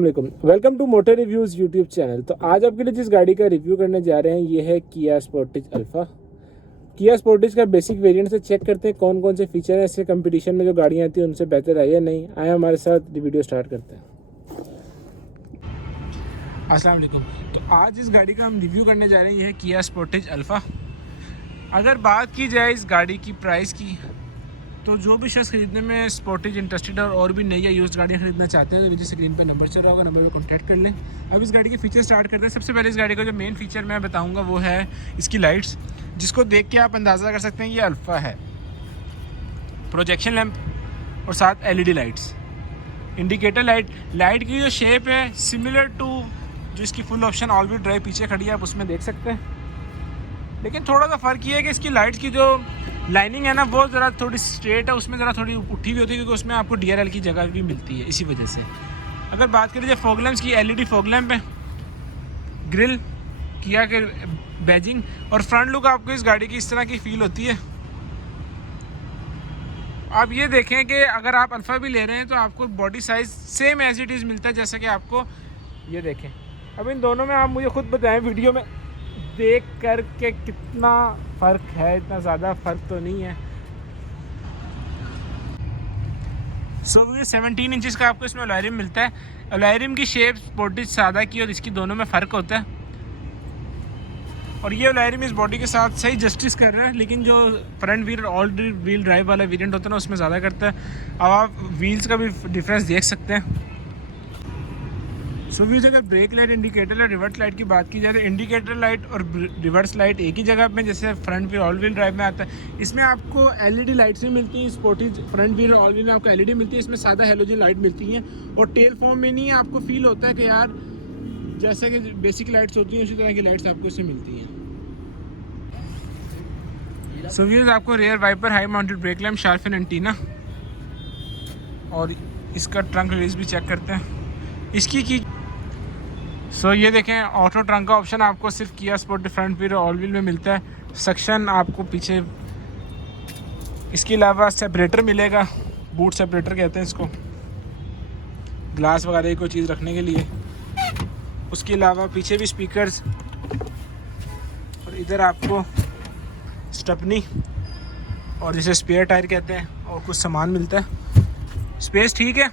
Welcome to motor reviews YouTube channel. तो आज आपके लिए जिस गाड़ी का रिव्यू करने जा रहे हैं ये है किया स्पोर्टेज अल्फा। किया स्पोर्टेज का बेसिक वेरिएंट से चेक करते हैं कौन कौन से फीचर हैं, इससे कंपटीशन में जो गाड़ियाँ आती हैं उनसे बेहतर है या नहीं। आए हमारे साथ वीडियो स्टार्ट करते हैं। अस्सलाम वालेकुम। तो आज इस गाड़ी का हम रिव्यू करने जा रहे हैं, यह है किया स्पोर्टेज अल्फा। अगर बात की जाए इस गाड़ी की प्राइस की, तो जो भी शख्स खरीदने में स्पोर्टेज इंटरेस्टेड है और भी नई या यूज्ड गाड़ियाँ खरीदना चाहते हैं तो मुझे स्क्रीन पर नंबर चल रहा होगा, नंबर पर कॉन्टैक्ट कर लें। अब इस गाड़ी के फीचर स्टार्ट करते हैं। सबसे पहले इस गाड़ी का जो मेन फीचर मैं बताऊंगा वो है इसकी लाइट्स, जिसको देख के आप अंदाज़ा कर सकते हैं ये अल्फ़ा है। प्रोजेक्शन लैंप और साथ एलईडी लाइट्स, इंडिकेटर लाइट की जो शेप है सिमिलर टू जो इसकी full option all wheel drive पीछे खड़ी है, आप उसमें देख सकते हैं। लेकिन थोड़ा सा फ़र्क ये है कि इसकी लाइट्स की जो लाइनिंग है ना वो ज़रा थोड़ी स्ट्रेट है, उसमें ज़रा थोड़ी उठी हुई होती है क्योंकि उसमें आपको डीआरएल की जगह भी मिलती है, इसी वजह से। अगर बात करें जो फॉग लैंप्स की, एलईडी फॉग लैंप है, ग्रिल किया के बैजिंग और फ्रंट लुक आपको इस गाड़ी की इस तरह की फील होती है। आप ये देखें कि अगर आप अल्फ़ा भी ले रहे हैं तो आपको body size same as it is मिलता है जैसा कि आपको ये देखें। अब इन दोनों में आप मुझे खुद बताएं वीडियो में देख कर के कितना फ़र्क है। इतना ज़्यादा फ़र्क तो नहीं है। ये 17 इंचज़ का आपको इसमें अलॉय रिम मिलता है। अलॉय रिम की शेप स्पोर्टेज सादा की और इसकी दोनों में फ़र्क होता है, और ये अलॉय रिम इस बॉडी के साथ सही जस्टिस कर रहा है। लेकिन जो front wheel all wheel drive वाला वेरिएंट होता है ना उसमें ज़्यादा करता है। अब आप व्हील्स का भी डिफरेंस देख सकते हैं। अगर brake light, indicator light, reverse light की बात की जाए तो इंडिकेटर लाइट और रिवर्स लाइट एक ही जगह पे जैसे front wheel all wheel drive में आता है। इसमें आपको एलईडी लाइट्स भी मिलती हैं। स्पोर्टेज फ्रंट व्हील और ऑल व्हील में आपको एलईडी मिलती है, इसमें सादा हेलोजन लाइट मिलती हैं और टेल फॉर्म में नहीं है। आपको फील होता है कि यार जैसे कि बेसिक लाइट्स होती हैं उसी तरह की लाइट्स आपको इसमें मिलती हैं। आपको rear wiper, high mounted brake lamp, sharp and antenna, और इसका ट्रंक रिलीज भी चेक करते हैं इसकी की। ये देखें, ऑटो ट्रंक का ऑप्शन आपको सिर्फ किया स्पोर्टेज फ्रंट व्हील और ऑल व्हील में मिलता है। सक्शन आपको पीछे, इसके अलावा सेपरेटर मिलेगा, बूट सेपरेटर कहते हैं इसको, ग्लास वगैरह की कोई चीज़ रखने के लिए। उसके अलावा पीछे भी स्पीकर्स और इधर आपको स्टेपनी और जिसे स्पेयर टायर कहते हैं और कुछ सामान मिलता है। स्पेस ठीक है,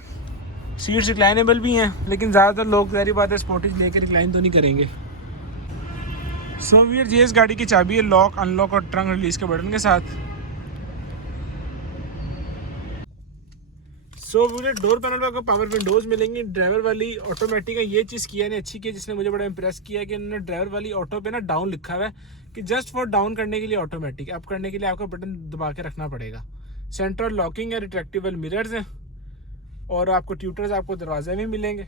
सीट्स रिक्लाइनेबल भी हैं, लेकिन ज़्यादातर लोग ज़ाहिर बात है स्पोर्टेज लेके रिक्लाइन तो नहीं करेंगे। ये इस गाड़ी की चाबी है, लॉक, अनलॉक और ट्रंक रिलीज के बटन के साथ। डोर पैनल पर आपको पावर विंडोज़ मिलेंगी। ड्राइवर वाली ऑटोमेटिक है, ये चीज़ किया ने अच्छी की जिसने मुझे बड़ा इंप्रेस किया है कि इन्होंने ड्राइवर वाली ऑटो पे ना डाउन लिखा हुआ है कि जस्ट फॉर डाउन करने के लिए ऑटोमेटिक, अप करने के लिए आपको बटन दबा के रखना पड़ेगा। सेंट्रल लॉकिंग है, रिट्रैक्टेबल मिरर्स हैं और आपको ट्यूटर्स, आपको दरवाजे भी मिलेंगे।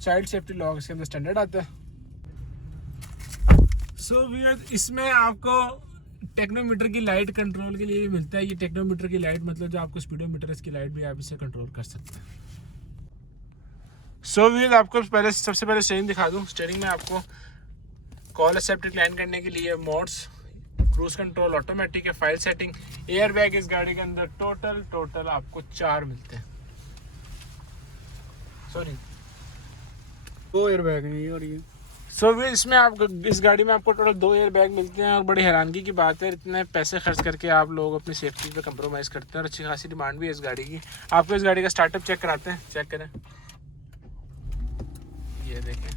चाइल्ड सेफ्टी लॉक इसके अंदर स्टैंडर्ड आता है। इसमें आपको टेक्नोमीटर की लाइट कंट्रोल के लिए भी मिलता है। ये टेक्नोमीटर की लाइट मतलब जो आपको स्पीडोमीटर इसकी लाइट भी आप इसे कंट्रोल कर सकते हैं। आपको सबसे पहले स्टीयरिंग दिखा दूं। स्टीयरिंग में आपको कॉल एक्सेप्ट रिक्लाइन करने के लिए मोड्स, क्रूज कंट्रोल, ऑटोमेटिक है, फाइल सेटिंग, एयर बैग इस गाड़ी के अंदर टोटल आपको 4 मिलते हैं। दो एयर बैग नहीं और ये इसमें आप इस गाड़ी में आपको टोटल 2 एयर बैग मिलते हैं। और बड़ी हैरानगी की बात है, इतने पैसे खर्च करके आप लोग अपनी सेफ्टी पे कंप्रोमाइज़ करते हैं और अच्छी खासी डिमांड भी है इस गाड़ी की। आपको इस गाड़ी का स्टार्टअप चेक कराते हैं, चेक करें। ये देखें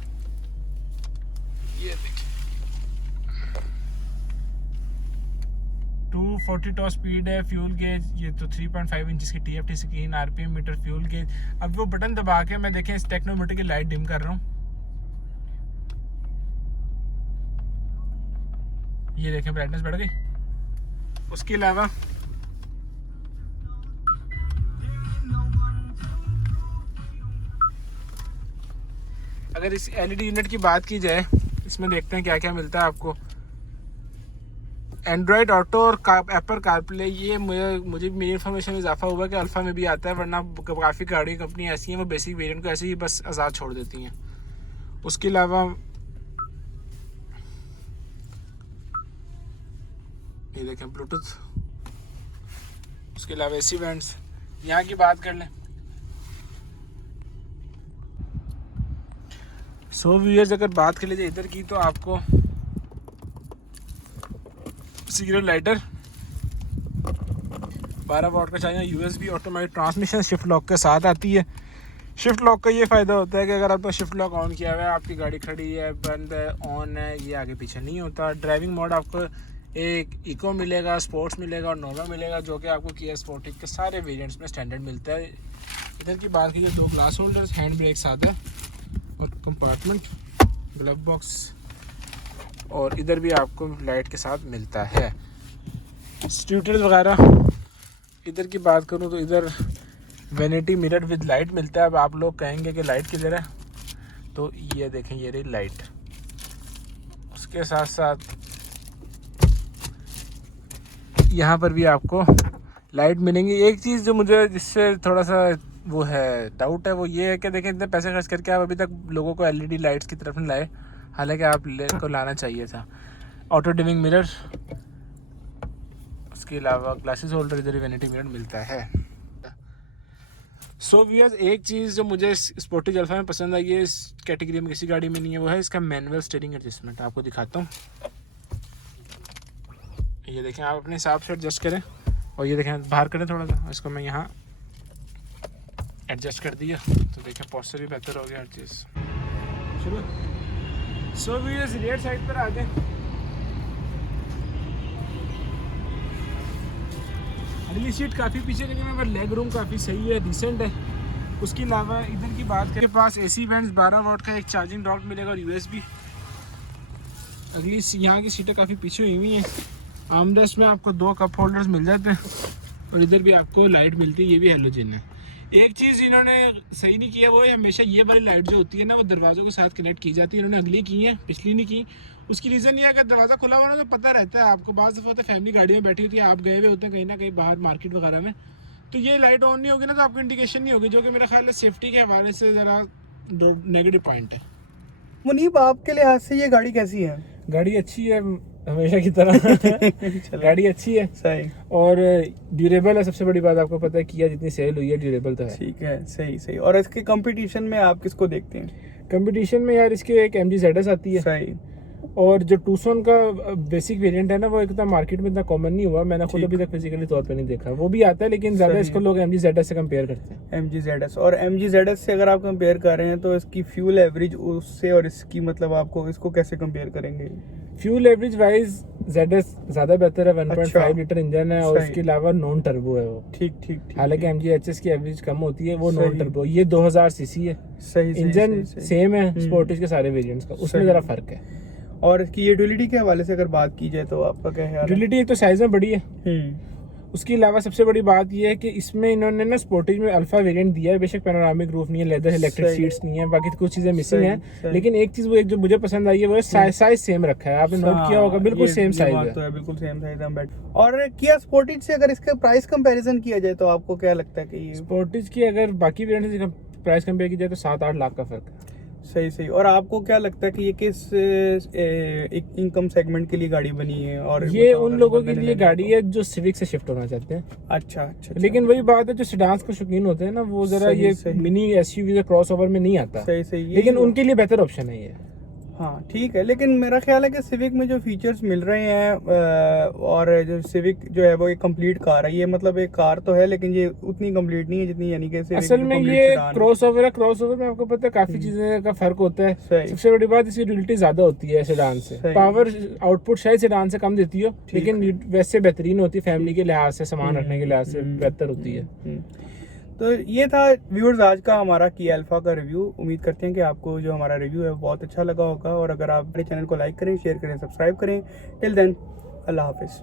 240 टॉप स्पीड है। फ्यूल गेज ये तो 3.5 इंच की TFT screen, RPM meter, fuel gauge. अब वो बटन दबा के मैं देखें इस टेक्नोमीटर की लाइट डिम कर रहा हूँ, ये देखें ब्राइटनेस बढ़ गई। उसके अलावा अगर इस LED यूनिट की बात की जाए, इसमें देखते हैं क्या क्या मिलता है आपको। एंड्रॉयड ऑटो और एप्पल कारप्ले, ये मुझे मेरी इन्फॉर्मेशन में इजाफा हुआ कि अल्फ़ा में भी आता है, वरना काफ़ी गाड़ी कंपनी ऐसी हैं वो बेसिक वेरिएंट को ऐसे ही बस आज़ाद छोड़ देती हैं। उसके अलावा ये देखें ब्लूटूथ। उसके अलावा AC वेंट्स। यहाँ की बात कर लें सो व्यूअर्स, अगर बात कर लीजिए इधर की तो आपको सिगरेट लाइटर 12 वाट का चाहिए, USB automatic transmission shift lock के साथ आती है। शिफ्ट लॉक का ये फ़ायदा होता है कि अगर आपका शिफ्ट लॉक ऑन किया हुआ है, आपकी गाड़ी खड़ी है, बंद है, ऑन है, ये आगे पीछे नहीं होता। ड्राइविंग मोड आपको एक इको मिलेगा, स्पोर्ट्स मिलेगा और नॉर्मल मिलेगा, जो कि आपको किया स्पोर्टिक के सारे वेरिएंट्स में स्टैंडर्ड मिलता है। इधर की बात कीजिए, 2 ग्लास होल्डर्स, हैंड ब्रेक साथ है और कंपार्टमेंट, ग्लव बॉक्स, और इधर भी आपको लाइट के साथ मिलता है। स्कूटर्स वगैरह इधर की बात करूँ तो इधर वैनिटी मिरर विद लाइट मिलता है। अब आप लोग कहेंगे कि लाइट किधर है, तो ये देखें, ये रही लाइट। उसके साथ साथ यहाँ पर भी आपको लाइट मिलेंगी। एक चीज़ जो मुझे जिससे थोड़ा सा वो है डाउट है, वो ये है कि देखें, इतने पैसे खर्च करके आप अभी तक लोगों को LED लाइट्स की तरफ नहीं लाए, हालांकि आप को लाना चाहिए था। ऑटो डिमिंग मिरर, उसके अलावा ग्लासेस होल्डर, इधर वैनिटी मिरर मिलता है। सो व्यूअर्स, एक चीज़ जो मुझे स्पोर्टेज अल्फा में पसंद आई है, इस कैटेगरी में किसी गाड़ी में नहीं है, वो है इसका मैनुअल स्टीयरिंग एडजस्टमेंट। आपको दिखाता हूँ, ये देखें, आप अपने हिसाब से एडजस्ट करें, और ये देखें बाहर करें थोड़ा सा, इसको मैं यहाँ एडजस्ट कर दिया, तो देखें पोस्चर भी बेहतर हो गया, हर चीज़। चलो सो व्यूअर्स, रियर साइड पर आ जाए। अगली सीट काफ़ी पीछे लगी है, मगर लेग रूम काफ़ी सही है, डिसेंट है। उसके अलावा इधर की बात करें, के पास AC वेंट्स, 12 वाट का एक चार्जिंग डॉक मिलेगा और USB। अगली यहाँ की सीटें काफ़ी पीछे हुई हुई हैं। आर्मरेस्ट में आपको 2 कप होल्डर्स मिल जाते हैं, और इधर भी आपको लाइट मिलती है, ये भी हैलोजन है। एक चीज़ इन्होंने सही नहीं किया, वो है हमेशा ये वाली लाइट जो होती है ना, वो दरवाज़ों के साथ कनेक्ट की जाती है। इन्होंने अगली की है, पिछली नहीं की। उसकी रीज़न ये है कि दरवाज़ा खुला हुआ ना, तो पता रहता है आपको, बाज़ दफ़ा होता है फैमिली गाड़ियों में बैठी होती है, आप गए हुए होते हैं कहीं ना कहीं बाहर मार्केट वगैरह में, तो ये लाइट ऑन नहीं होगी ना, तो आपको इंडिकेशन नहीं होगी, जो कि मेरा ख्याल है सेफ्टी के हवाले से ज़रा नेगेटिव पॉइंट है। मुनीब, आपके लिहाज से ये गाड़ी कैसी है? गाड़ी अच्छी है, हमेशा की तरह गाड़ी अच्छी है, सही, और ड्यूरेबल है। सबसे बड़ी बात आपको पता है, किया जितनी सेल हुई है, ड्यूरेबल तो है। ठीक है, सही सही। और इसके कंपटीशन में आप किसको देखते हैं? कंपटीशन में यार इसके एक MG ZS आती है, सही। और जो Tucson का बेसिक वेरिएंट है ना, वो इतना मार्केट में इतना कॉमन नहीं हुआ, मैंने खुद अभी तक फिजिकली तौर पे नहीं देखा। वो भी आता है, लेकिन ज़्यादा इसको लोग MG ZS से कंपेयर करते हैं। MG ZS, और MG ZS से अगर आप कंपेयर कर रहे हैं तो इसकी फ्यूल एवरेज उससे और इसकी, मतलब आपको इसको कैसे कंपेयर करेंगे? फ्यूल एवरेज वाइज ZS ज़्यादा बेहतर है, 1.5 अच्छा, लीटर इंजन है, और सही। उसके अलावा नॉन टर्बो है वो। ठीक ठीक ठीक। हालांकि MG HS की एवरेज कम होती है, वो सही। Non turbo. ये 2000 सीसी है, सही सही, इंजन सही, सेम है स्पोर्टेज के सारे वेरिएंट्स का, उसमें सही। ज़रा फर्क है। और इसकी यूटिलिटी के हवाले से अगर बात की जाए तो आपका क्या ख्याल है? यूटिलिटी एक तो साइज में बड़ी है, उसके अलावा सबसे बड़ी बात यह है कि इसमें इन्होंने ना स्पोर्टेज में अल्फा वेरिएंट दिया है। बेशक पैनोरामिक रूफ नहीं है, लेदर इलेक्ट्रिक सीट्स नहीं है, बाकी कुछ चीज़ें मिसिंग हैं, लेकिन एक चीज़ वो एक जो मुझे पसंद आई है, वो है साइज सेम रखा है। आपने नोट किया होगा, बिल्कुल सेम साइज है। तो है, बिल्कुल सेम साइज है। और किया स्पोर्टेज से अगर इसका प्राइस कंपैरिजन किया जाए तो आपको क्या लगता है कि ये स्पोर्टेज की अगर बाकी वेरिएंट से प्राइस कंपेयर की जाए तो 7-8 लाख का फर्क है। सही सही। और आपको क्या लगता है कि ये किस एक इनकम सेगमेंट के लिए गाड़ी बनी है? और ये उन लोगों के लिए गाड़ी है जो सिविक से शिफ्ट होना चाहते हैं। अच्छा अच्छा। लेकिन वही बात है, जो सेडान्स के शौकीन होते हैं ना, वो जरा ये मिनी SUV क्रॉसओवर में नहीं आता। सही सही। लेकिन उनके लिए बेहतर ऑप्शन है ये। हाँ ठीक है, लेकिन मेरा ख्याल है कि सिविक में जो फीचर्स मिल रहे हैं, और जो सिविक जो है वो एक कंप्लीट कार है। ये मतलब एक कार तो है, लेकिन ये उतनी कंप्लीट नहीं है जितनी यानी कि असल में ये क्रॉसओवर है। क्रॉसओवर में आपको पता है काफी चीजें का फर्क होता है। सबसे बड़ी बात, इसकी ड्यूरेबिलिटी ज्यादा होती है सेडान से। पावर आउटपुट शायद सेडान से कम देती हो, लेकिन वैसे बेहतरीन होती है, फैमिली के लिहाज से, सामान रखने के लिहाज से बेहतर होती है। तो ये था व्यूअर्स आज का हमारा किया अल्फा का रिव्यू। उम्मीद करते हैं कि आपको जो हमारा रिव्यू है बहुत अच्छा लगा होगा, और अगर आप हमारे चैनल को लाइक करें, शेयर करें, सब्सक्राइब करें। टिल देन, अल्लाह हाफिज़।